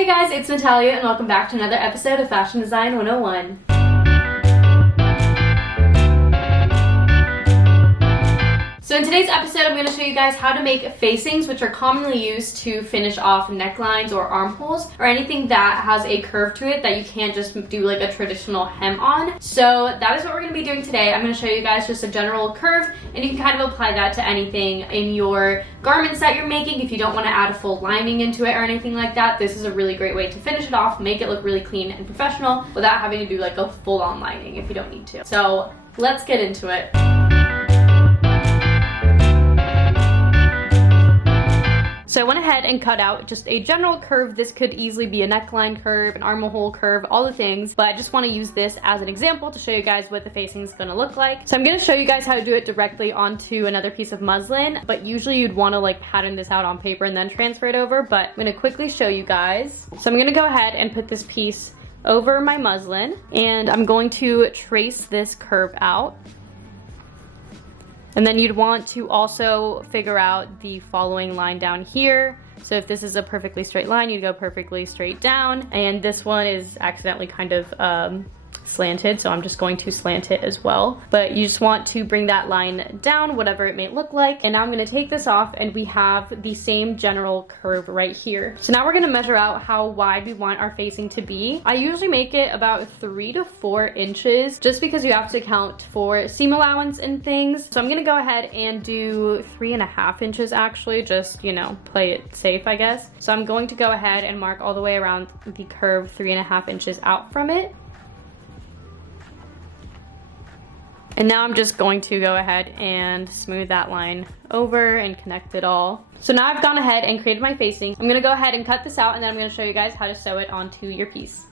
Hey guys, it's Natalia and welcome back to another episode of Fashion Design 101. So in today's episode, I'm going to show you guys how to make facings, which are commonly used to finish off necklines or armholes or anything that has a curve to it that you can't just do like a traditional hem on. So that is what we're going to be doing today. I'm going to show you guys just a general curve, and you can kind of apply that to anything in your garments that you're making. If you don't want to add a full lining into it or anything like that, this is a really great way to finish it off, make it look really clean and professional without having to do like a full-on lining if you don't need to. So let's get into it. So I went ahead and cut out just a general curve. This could easily be a neckline curve, an armhole curve, all the things, but I just want to use this as an example to show you guys what the facing is going to look like. So I'm going to show you guys how to do it directly onto another piece of muslin, but usually you'd want to like pattern this out on paper and then transfer it over, but I'm going to quickly show you guys. So I'm going to go ahead and put this piece over my muslin, and I'm going to trace this curve out. And then you'd want to also figure out the following line down here. So if this is a perfectly straight line, you'd go perfectly straight down. And this one is accidentally kind of slanted, so I'm just going to slant it as well. But you just want to bring that line down, whatever it may look like. And now I'm going to take this off, and we have the same general curve right here. So now we're going to measure out how wide we want our facing to be. I usually make it about 3 to 4 inches, just because you have to account for seam allowance and things. So I'm going to go ahead and do 3.5 inches actually, just, you know, play it safe, I guess. So I'm going to go ahead and mark all the way around the curve 3.5 inches out from it. And now I'm just going to go ahead and smooth that line over and connect it all. So now I've gone ahead and created my facing. I'm gonna go ahead and cut this out, and then I'm gonna show you guys how to sew it onto your piece.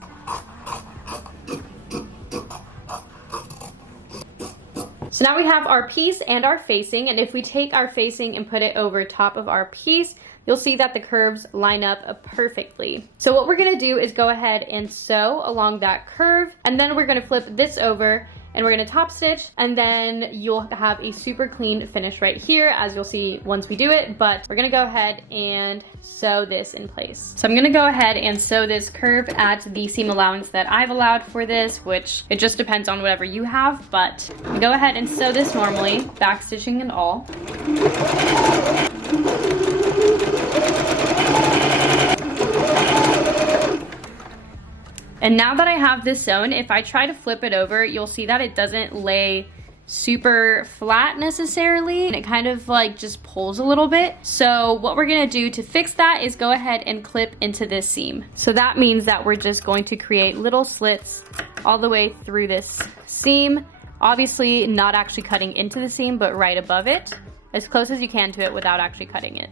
So now we have our piece and our facing, and if we take our facing and put it over top of our piece, you'll see that the curves line up perfectly. So what we're gonna do is go ahead and sew along that curve, and then we're gonna flip this over and we're gonna top stitch, and then you'll have a super clean finish right here, as you'll see once we do it. But we're gonna go ahead and sew this in place. So I'm gonna go ahead and sew this curve at the seam allowance that I've allowed for this, which it just depends on whatever you have, but go ahead and sew this normally, back stitching and all. And now that I have this sewn, if I try to flip it over, you'll see that it doesn't lay super flat necessarily, and it kind of like just pulls a little bit. So what we're gonna do to fix that is go ahead and clip into this seam. So that means that we're just going to create little slits all the way through this seam. Obviously not actually cutting into the seam, but right above it, as close as you can to it without actually cutting it.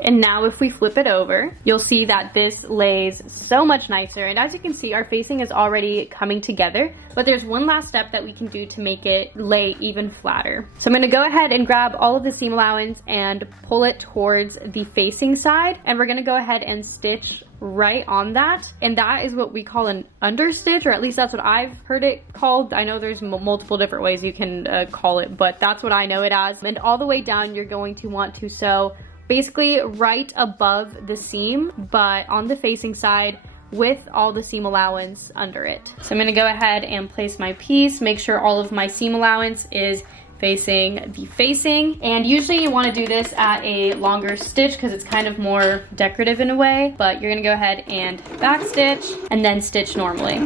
And now if we flip it over, you'll see that this lays so much nicer. And as you can see, our facing is already coming together, but there's one last step that we can do to make it lay even flatter. So I'm gonna go ahead and grab all of the seam allowance and pull it towards the facing side. And we're gonna go ahead and stitch right on that. And that is what we call an understitch, or at least that's what I've heard it called. I know there's multiple different ways you can call it, but that's what I know it as. And all the way down, you're going to want to sew basically right above the seam, but on the facing side with all the seam allowance under it. So I'm gonna go ahead and place my piece, make sure all of my seam allowance is facing the facing. And usually you wanna do this at a longer stitch because it's kind of more decorative in a way, but you're gonna go ahead and back stitch and then stitch normally.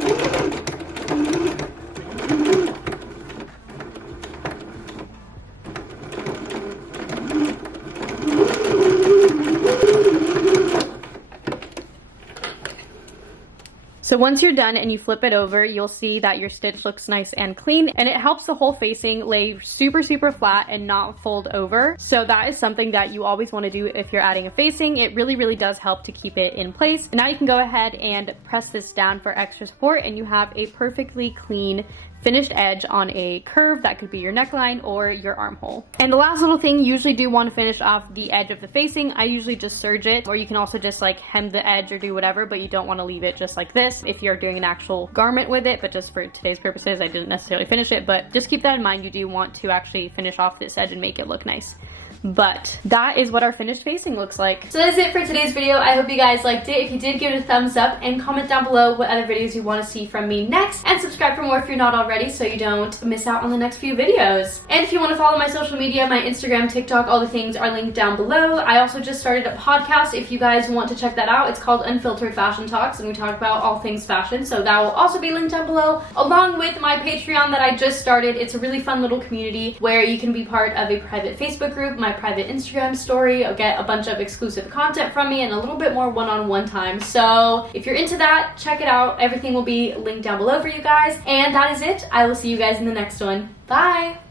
So once you're done and you flip it over, you'll see that your stitch looks nice and clean, and it helps the whole facing lay super flat and not fold over. So that is something that you always want to do if you're adding a facing. It really does help to keep it in place. And now you can go ahead and press this down for extra support, and you have a perfectly clean finished edge on a curve that could be your neckline or your armhole. And the last little thing, you usually do want to finish off the edge of the facing. I usually just serge it, or you can also just like hem the edge or do whatever, but you don't want to leave it just like this if you're doing an actual garment with it. But just for today's purposes, I didn't necessarily finish it, but just keep that in mind. You do want to actually finish off this edge and make it look nice. but that is what our finished facing looks like. So that is it for today's video. I hope you guys liked it. If you did, give it a thumbs up and comment down below what other videos you want to see from me next, and subscribe for more if you're not already so you don't miss out on the next few videos. And if you want to follow my social media, my Instagram, TikTok, all the things are linked down below. I also just started a podcast if you guys want to check that out. It's called Unfiltered Fashion Talks, and we talk about all things fashion, so that will also be linked down below, along with my Patreon that I just started. It's a really fun little community where you can be part of a private Facebook group, my private Instagram story. You'll get a bunch of exclusive content from me and a little bit more one-on-one time. So if you're into that, check it out. Everything will be linked down below for you guys. And that is it. I will see you guys in the next one. Bye!